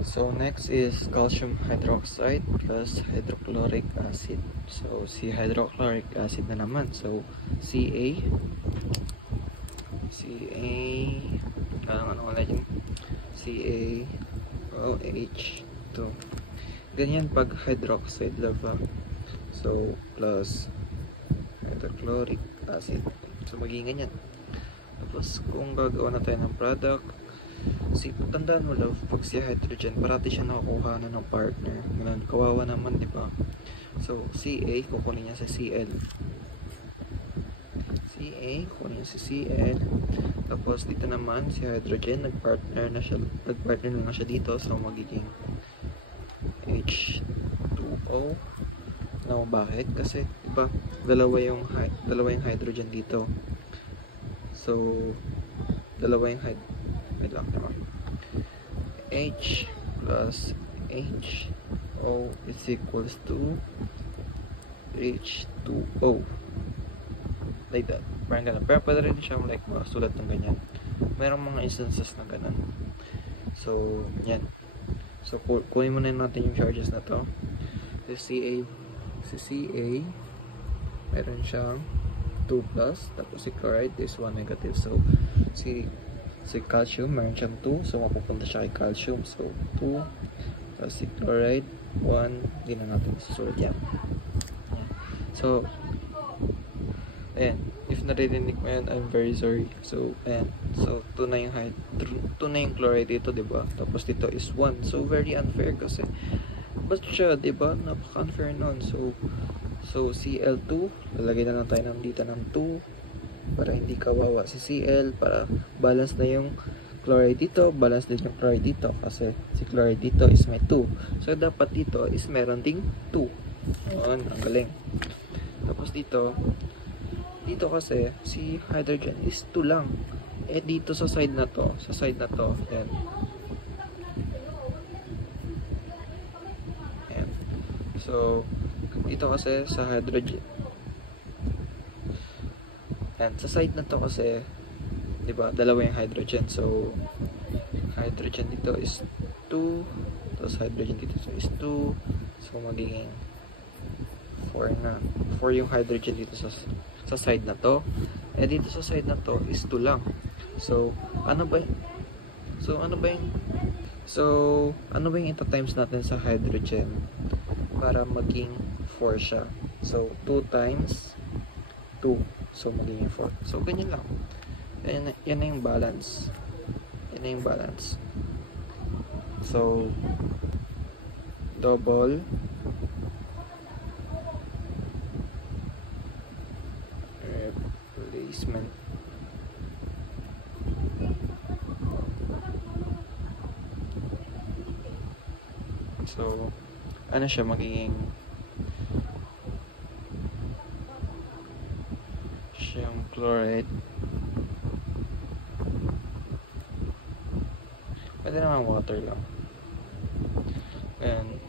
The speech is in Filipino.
So next is calcium hydroxide plus hydrochloric acid. So si hydrochloric acid na naman. So Ca ano ulit yun? CaOH2. Ganyan pag hydroxide lava. So plus hydrochloric acid. So magiging ganyan. Tapos kung gagawa na tayo ng product, tandaan mo love, pag si hydrogen, parati siya nakakuha na ng partner. Ganun, kawawa naman, di ba? So, Ca, kukunin niya sa Cl. Kukunin niya sa Cl. Tapos, dito naman, si hydrogen, nagpartner na siya dito. So, magiging H2O. Now, bakit? Kasi, di ba, dalawa yung hydrogen dito. So, dalawa yung hydrogen. Wait lang, diba? H plus HO is equals to H2O. Like that. Parang ganun. Pero pwede rin siya like sulat ng ganyan. Mayroong mga instances na ganun. So, yan. So, kunin muna natin yung charges na to. Si Ca, meron siyang 2 plus. Tapos si chloride is 1 negative. So, si calcium, meron siyang 2. So, mapupunta siya kay calcium. So, 2. Tapos si chloride, 1. Hindi na natin susulat yan. So, ayan. If naririnig mo yan, I'm very sorry. So, ayan. So, 2 na yung chloride dito, diba? Tapos dito is 1. So, very unfair kasi. Ba't siya, diba? Napaka-unfair nun. So, Cl2. Lalagay na lang tayo dito ng 2. Para hindi kawawa si Cl, para balance na yung chloride dito, balance din yung chloride dito kasi si chloride dito is may 2. So dapat dito is meron ding 2. Ang galing. Tapos dito kasi si hydrogen is 2 lang. Eh dito sa side na to, yan. Ayan. So dito kasi sa hydrogen, and sa side na to kasi, di ba, dalawa yung hydrogen. So, hydrogen dito is 2. Tapos hydrogen dito is 2. So, magiging 4 na. 4 yung hydrogen dito sa side na to. Eh, dito sa side na to is 2 lang. So, ano ba yung ita-times natin sa hydrogen para maging 4 siya? So, 2 times 2. So, magiging 4. So, ganyan lang. Yan na yung balance. So, double replacement. So, ano siya magiging siyang chloride. Pwede naman water lang. And